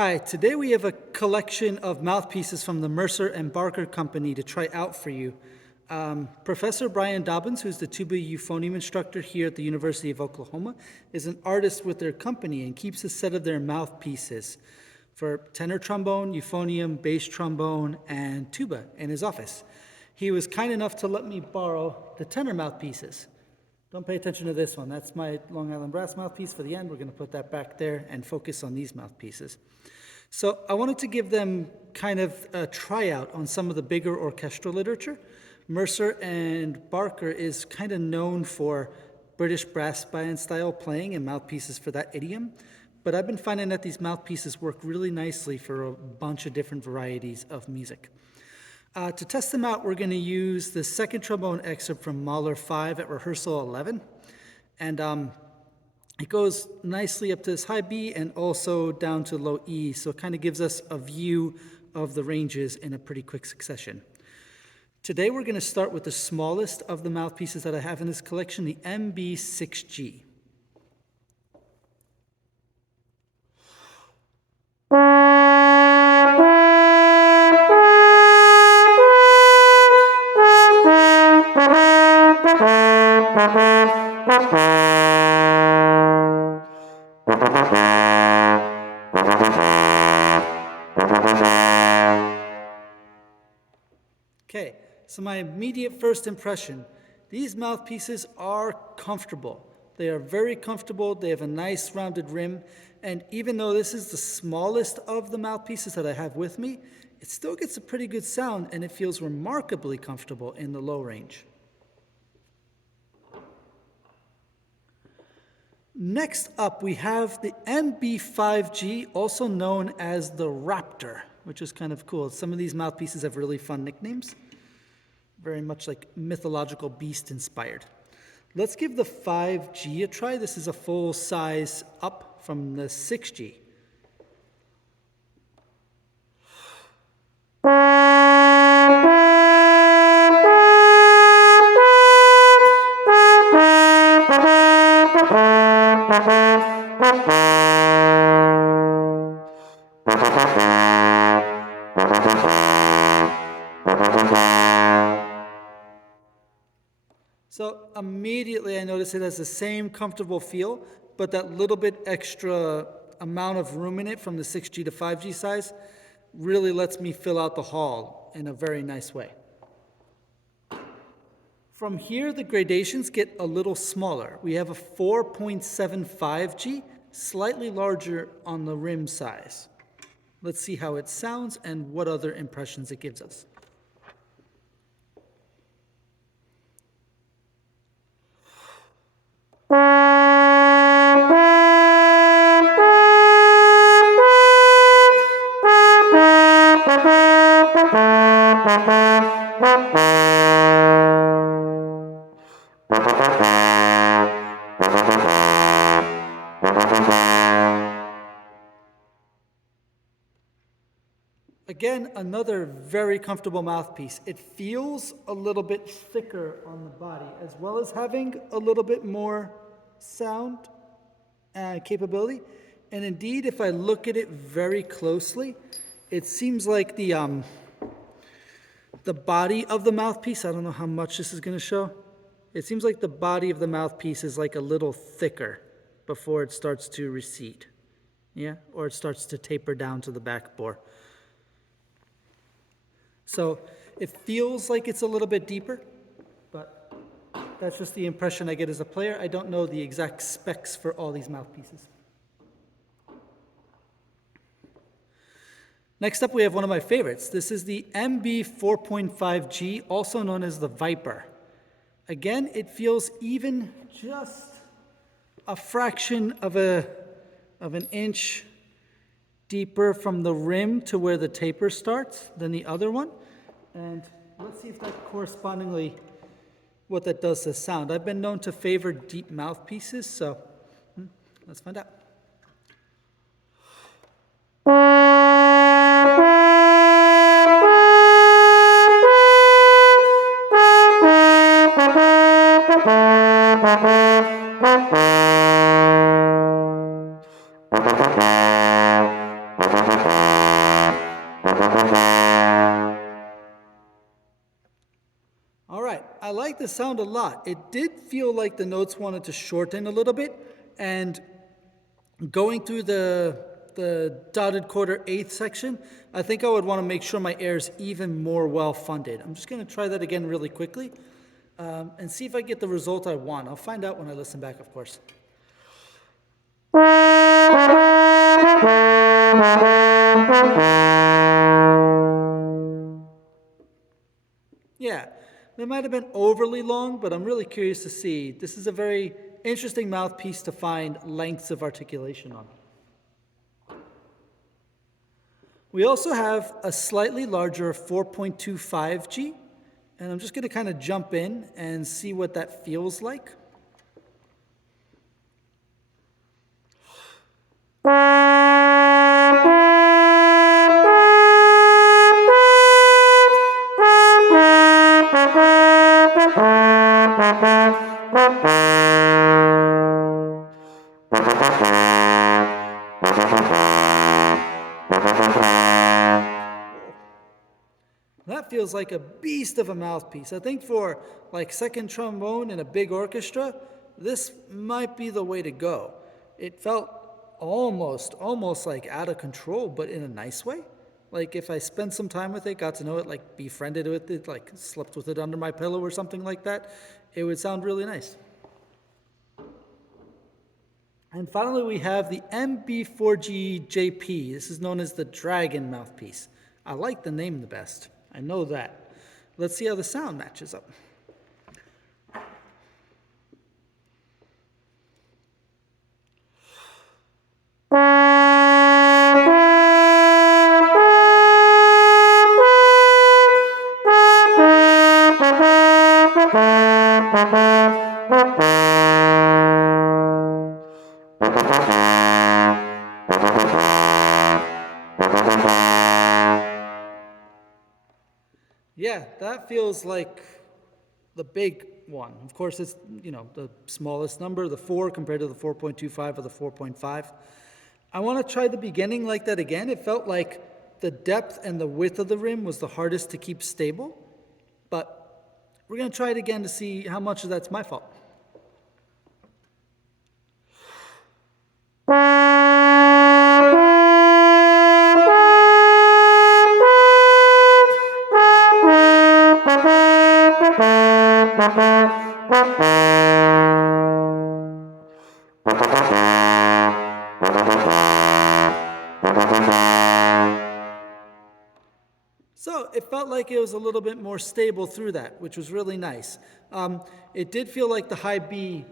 Hi, today we have a collection of mouthpieces from the Mercer and Barker Company to try out for you. Professor Brian Dobbins, who's the tuba euphonium instructor here at the University of Oklahoma, is an artist with their company and keeps a set of their mouthpieces for tenor trombone, euphonium, bass trombone, and tuba in his office. He was kind enough to let me borrow the tenor mouthpieces. Don't pay attention to this one. That's my Long Island brass mouthpiece for the end. We're going to put that back there and focus on these mouthpieces. So I wanted to give them kind of a tryout on some of the bigger orchestral literature. Mercer and Barker is kind of known for British brass band style playing and mouthpieces for that idiom. But I've been finding that these mouthpieces work really nicely for a bunch of different varieties of music. To test them out, we're going to use the second trombone excerpt from Mahler 5 at rehearsal 11. And it goes nicely up to this high B and also down to low E, so it kind of gives us a view of the ranges in a pretty quick succession. Today we're going to start with the smallest of the mouthpieces that I have in this collection, the MB6G. Okay, so my immediate first impression, these mouthpieces are comfortable. They are very comfortable. They have a nice rounded rim. And even though this is the smallest of the mouthpieces that I have with me, it still gets a pretty good sound and it feels remarkably comfortable in the low range. Next up, we have the MB5G, also known as the Raptor, which is kind of cool. Some of these mouthpieces have really fun nicknames, very much like mythological beast inspired. Let's give the 5G a try. This is a full size up from the 6G. So immediately I notice it has the same comfortable feel, but that little bit extra amount of room in it from the 6G to 5G size really lets me fill out the hall in a very nice way. From here, the gradations get a little smaller. We have a 4.75G, slightly larger on the rim size. Let's see how it sounds and what other impressions it gives us. Again, another very comfortable mouthpiece. It feels a little bit thicker on the body, as well as having a little bit more sound capability. And indeed, if I look at it very closely, it seems like the body of the mouthpiece, I don't know how much this is going to show. It seems like the body of the mouthpiece is like a little thicker before it starts to recede. Yeah, or it starts to taper down to the back bore. So it feels like it's a little bit deeper, but that's just the impression I get as a player. I don't know the exact specs for all these mouthpieces. Next up, we have one of my favorites. This is the MB 4.5G, also known as the Viper. Again, it feels even just a fraction of an inch deeper from the rim to where the taper starts than the other one. And let's see if that correspondingly, what that does to sound. I've been known to favor deep mouthpieces, so let's find out. like the sound a lot. It did feel like the notes wanted to shorten a little bit, and going through the dotted quarter eighth section, I think I would want to make sure my air is even more well funded. I'm just going to try that again really quickly and see if I get the result I want. I'll find out when I listen back, of course. Yeah, they might have been overly long, but I'm really curious to see. This is a very interesting mouthpiece to find lengths of articulation on. We also have a slightly larger 4.25G, and I'm just going to kind of jump in and see what that feels like. That feels like a beast of a mouthpiece. I think for like second trombone in a big orchestra, this might be the way to go. It felt almost like out of control, but in a nice way. Like if I spent some time with it, got to know it, like befriended with it, like slept with it under my pillow or something like that, it would sound really nice. And finally, we have the MB4G-JP. This is known as the Dragon mouthpiece. I like the name the best. I know that. Let's see how the sound matches up. Yeah, that feels like the big one. Of course, it's, the smallest number, the 4 compared to the 4.25 or the 4.5. I want to try the beginning like that again. It felt like the depth and the width of the rim was the hardest to keep stable, but we're going to try it again to see how much of that's my fault. So it felt like it was a little bit more stable through that, which was really nice. It did feel like the high B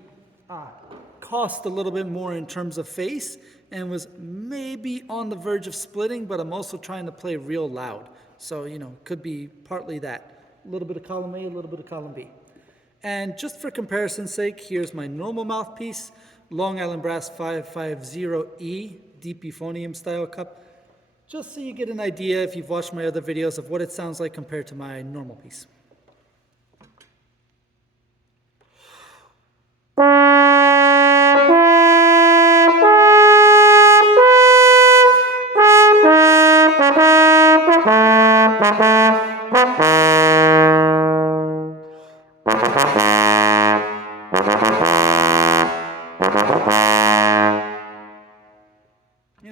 cost a little bit more in terms of face and was maybe on the verge of splitting, but I'm also trying to play real loud. So, could be partly that. A little bit of column A, a little bit of column B. And just for comparison's sake, here's my normal mouthpiece, Long Island Brass 550E, deep euphonium style cup, just so you get an idea if you've watched my other videos of what it sounds like compared to my normal piece.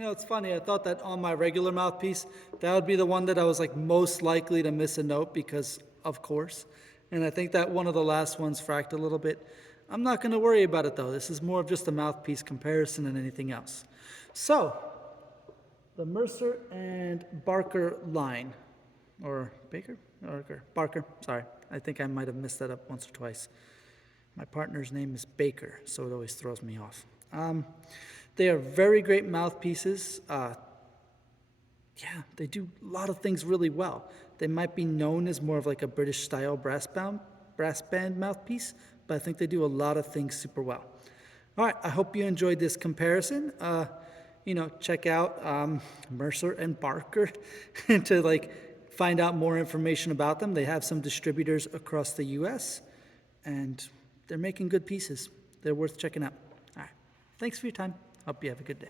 It's funny, I thought that on my regular mouthpiece, that would be the one that I was like most likely to miss a note because, of course. And I think that one of the last ones fracked a little bit. I'm not going to worry about it though. This is more of just a mouthpiece comparison than anything else. So, the Mercer and Barker line, or Barker, sorry. I think I might have messed that up once or twice. My partner's name is Baker, so it always throws me off. They are very great mouthpieces. They do a lot of things really well. They might be known as more of like a British-style brass band mouthpiece, but I think they do a lot of things super well. All right, I hope you enjoyed this comparison. Check out Mercer and Barker to find out more information about them. They have some distributors across the U.S., and they're making good pieces. They're worth checking out. All right, thanks for your time. Hope you have a good day.